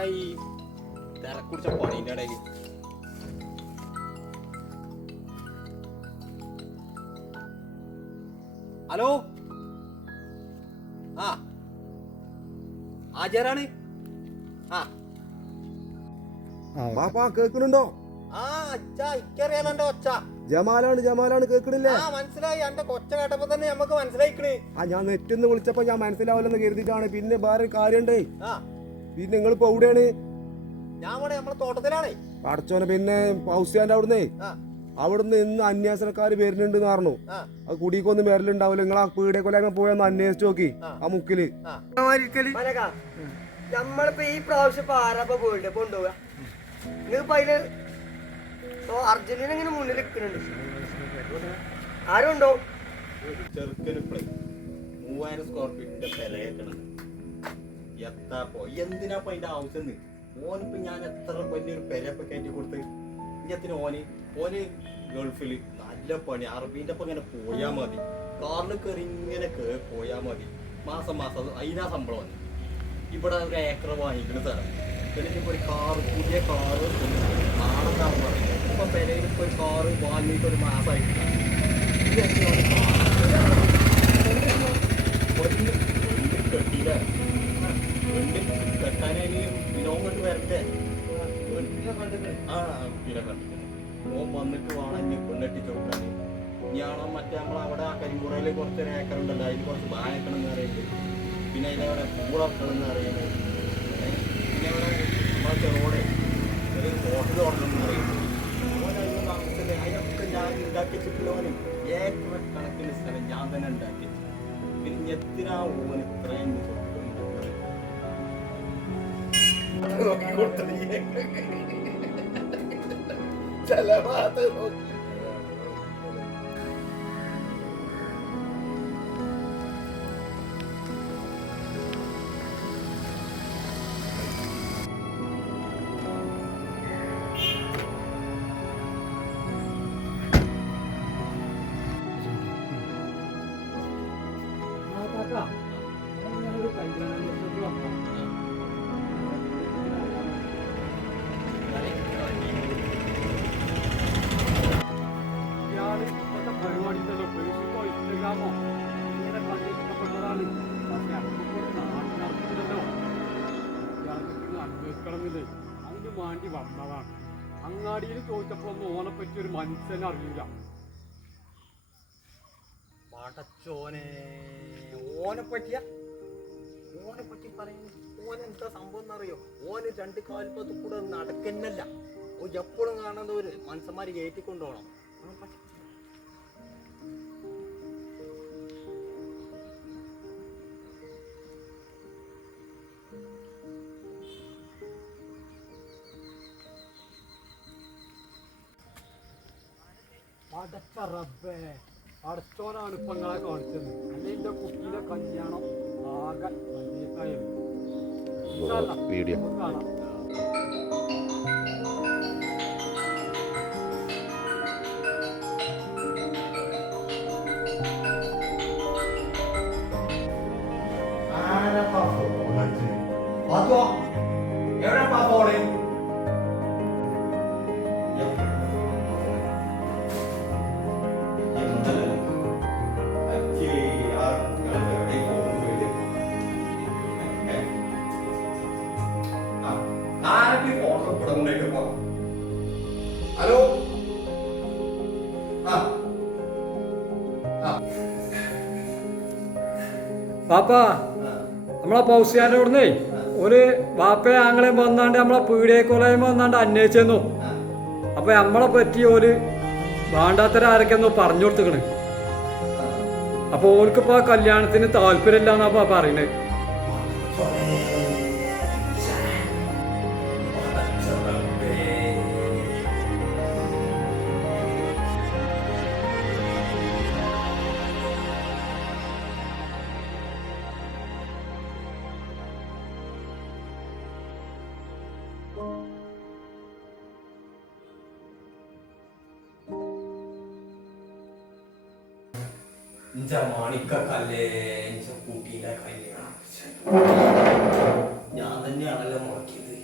എത്താനാ ഈ തിരക്കുടിച്ച പണീൻ്റെ ഇടയിൽ? ഹലോ, ആ ആചാരാണ്. കേൾക്കുന്നുണ്ടോ? ആ അച്ഛാ, ഇക്കറിയാലോ എന്റെ ഒച്ച. ജമാലാണ് കേൾക്കണില്ലേ? ആ മനസ്സിലായി, എന്റെ കൊച്ച കേട്ടപ്പോ തന്നെ നമുക്ക് മനസ്സിലായിക്കണേ. ഞാൻ നെറ്റിന്ന് വിളിച്ചപ്പോ ഞാൻ മനസ്സിലാവില്ലെന്ന് കരുതിയിട്ടാണ്. പിന്നെ വേറെ കാര്യണ്ടേ, പിന്നെ നിങ്ങളിപ്പോ എവിടെയാണ്? ഞാൻ ഇവിടെ നമ്മളെ തോട്ടത്തിലാണേ. അടച്ചോനെ, പിന്നെ പൗസ്യാന്റെ അവിടുന്ന് ഇന്ന് അന്വേഷണക്കാര് വരുന്നുണ്ട് പറഞ്ഞു. അത് കുടിക്കൊന്നും വരലുണ്ടാവില്ല. നിങ്ങൾ ആ പീടിയ കൊല്ലായ്മ പോയൊന്ന് അന്വേഷിച്ച് നോക്കി ആ മുക്കില്. നമ്മളിപ്പോ ഈ പ്രാവശ്യം ആരാപ്പ വേൾഡ് കപ്പ് കൊണ്ടുപോവുക? നിങ്ങളിപ്പോ അതില് അർജന്റീന ഇങ്ങനെ മുന്നിൽ നിൽക്കുന്നുണ്ട്. ആരുണ്ടോ? ചെറുക്കനിപ്പളേ 3000 സ്ക്വയർ ഫീറ്റിന്റെ പെലയേക്കണത്. എത്താപ്പോ എന്തിനാപ്പോ അതിന്റെ ആവശ്യം? ഓനിപ്പോ ഞാൻ എത്ര വലിയൊരു പെരയൊക്കെ കയറ്റി കൊടുത്ത് ഇഞ്ഞത്തിന് ഓന് ഗൾഫില് നല്ല പണി അറബീന്റെ ഒപ്പം ഇങ്ങനെ പോയാ മതി. കാറിൽ കയറി ഇങ്ങനെ പോയാ മതി. മാസം അതിനാ ശമ്പളം വന്നു. ഇവിടെ ഒരു ഏക്കർ വാങ്ങിക്കുന്ന സ്ഥലം. എന്നിട്ടിപ്പോ ഒരു കാറ്, പുതിയ കാറ് നാളെന്താ പറയുന്നത്. ഇപ്പൊ പെരയിൽ ഇപ്പൊ ഒരു കാറ് വാങ്ങിയിട്ട് ഒരു മാസമായിട്ടില്ല. കെട്ടിയില്ല, കെട്ടാനതിന് വിനോങ്ങോട്ട് വരട്ടെ. പിന്നെ കണ്ടിട്ടുണ്ട്. ഓൻ വന്നിട്ട് വേണം എന്നെ പെണ്ണെട്ടിച്ച് കൊടുക്കാൻ. ഇയാളോ മറ്റേ നമ്മളവിടെ ആ കരിമ്പുറയിൽ കുറച്ചൊരു ഏക്കർ ഉണ്ടല്ലോ, അതിൽ കുറച്ച് വായക്കണം എന്ന് പറയുന്നത്. പിന്നെ അതിനവിടെ പൂളക്കണം എന്ന് പറയുന്നത്. പിന്നെ അവിടെ നമ്മളെ ചെറോടെ ഒരു ഹോട്ടൽ തുടങ്ങണം എന്ന് പറയുന്നത്. ഓനൊന്നും ആവശ്യമില്ല. അതിനൊക്കെ ഞാൻ ഉണ്ടാക്കിച്ചിട്ടുള്ളവന് ഏക്കർ കണക്കിന് സ്ഥലം ഞാൻ തന്നെ ഉണ്ടാക്കി. പിന്നെ എത്തിനാ ഓൻ ഇത്രയും നോക്കിക്കൊടുത്തത് ചെലവാത് നോക്കി. അതിന് വേണ്ടി വന്നതാണ്. അങ്ങാടിയിൽ ചോദിച്ചപ്പോഴൊന്നും ഓനെ പറ്റി ഒരു മനുഷ്യനെ അറിയില്ല. പടച്ചോനെ, ഓനെ പറ്റി പറയുന്നു. ഓൻ എന്താ സംഭവം എന്നറിയോ? ഓന് 2 കാൽപ്പത്ത് കൂടെ നടക്കുന്നല്ല. ഓ എപ്പോഴും കാണുന്ന ഒരു മനുഷ്യന്മാര് കയറ്റിക്കൊണ്ടുപോകണം. അടച്ച റബ്ബേ, അടച്ചോനാണ് ഇപ്പൊ നിങ്ങളെ കാണിച്ചത്. അല്ലെ എന്റെ കുട്ടീന്റെ കല്യാണം ആകെ വീഡിയോ കാണാം. എവിടെ ഫോണ്? ഹലോ, പാപ്പാ, നമ്മളെ പൗസ്യാൻ്റെ അവിടുന്നേ ഒരു വാപ്പയെ ആങ്ങളെയും വന്നാണ്ട് നമ്മളെ പീടിയേക്കൊലയും വന്നാണ്ട് അന്വേഷിച്ചെന്നു. അപ്പൊ നമ്മളെ പറ്റി ഒരു വേണ്ടാത്തര ആരൊക്കെയെന്നോ പറഞ്ഞു കൊടുത്തുക്കണ്. അപ്പൊ ഓർക്കിപ്പോ കല്യാണത്തിന് താല്പര്യമില്ല എന്നാ പറയുന്നത്. മാണിക്കല്ലേ കൂട്ടിയിലെ കല്യാണം ഞാൻ തന്നെ തന്നെയാണല്ലോ മുടക്കിയത്